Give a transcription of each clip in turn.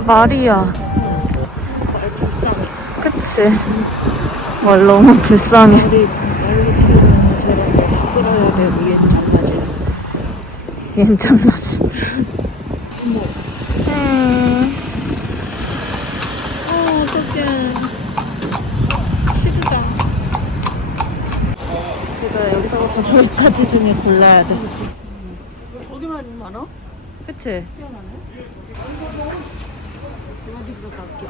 말이야. 그치. 말 너무 불쌍해. 얘는. 어머. 음. 어 어떡해. 그래서 여기서부터 저기까지 중에 골라야 돼. 저기만 많아? 그치? 희한하네. 여기도 갈게.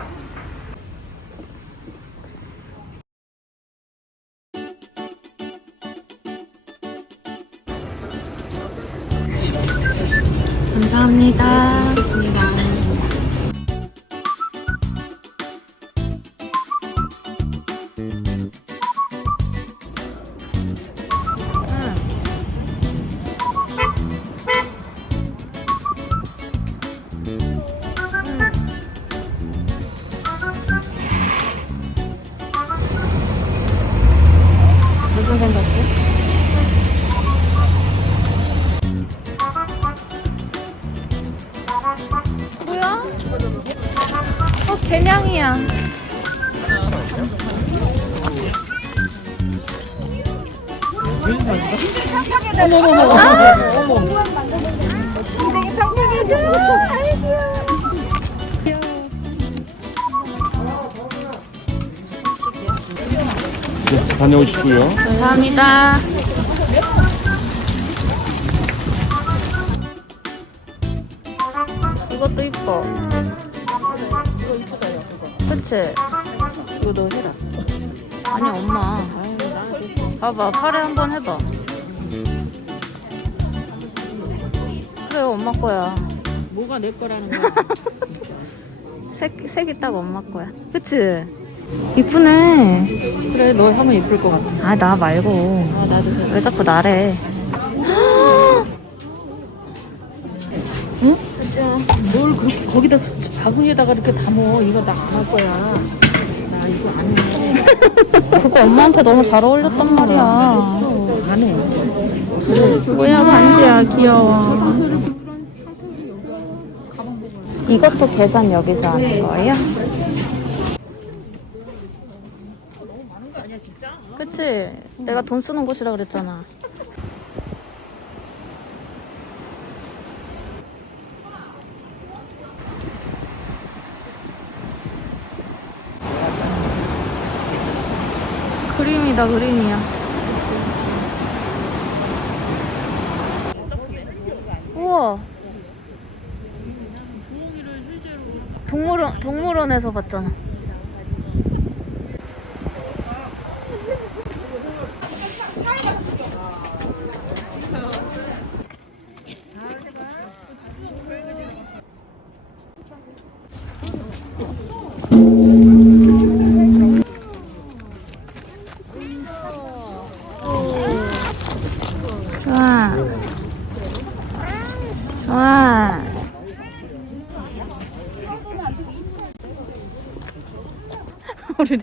감사합니다. 좋습니다. 무슨 생각해? 뭐야? 어, 개냥이야. 네, 다녀오시고요. 감사합니다. 이것도 이뻐. 그치? 이거 너 해라. 아니, 엄마. 봐봐, 팔에 한번 해봐. 그래, 엄마 거야. 뭐가 내 거라는 거야. 색, 색이 딱 엄마 거야. 그치? 이쁘네. 그래 너 하면 예쁠 것 같아. 아, 나 말고. 아 나도 해. 왜 자꾸 나래? 뭘 그렇게 거기다 수- 바구니에다가 이렇게 담어. 이거 나 안 할 거야. 나 이거 안 해. 그거 엄마한테 너무 잘 어울렸단 말이야. 어, 안 해. 뭐야, 반지야, 귀여워. 이것도 계산 여기서 하는 거예요? 그치? 내가 돈 쓰는 곳이라 그랬잖아. 그림이다, 그림이야. 우와. 동물원, 동물원에서 봤잖아. 좋아. 우리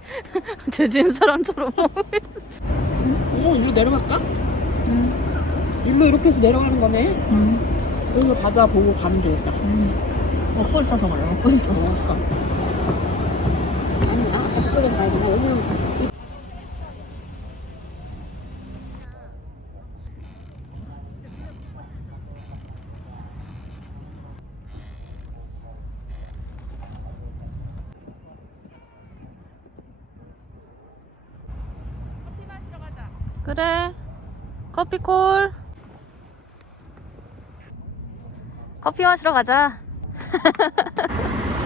죄지은 사람처럼 있어. 어 이거 내려갈까? 응. 일로 이렇게 해서 내려가는 거네. 응. 여기서 바다 보고 가면 되겠다. 먹고 있어서 그래, 먹고 있어. 어. 아니 나 앞쪽에 가야 돼. 너무 그래. 커피 콜. 커피 마시러 가자.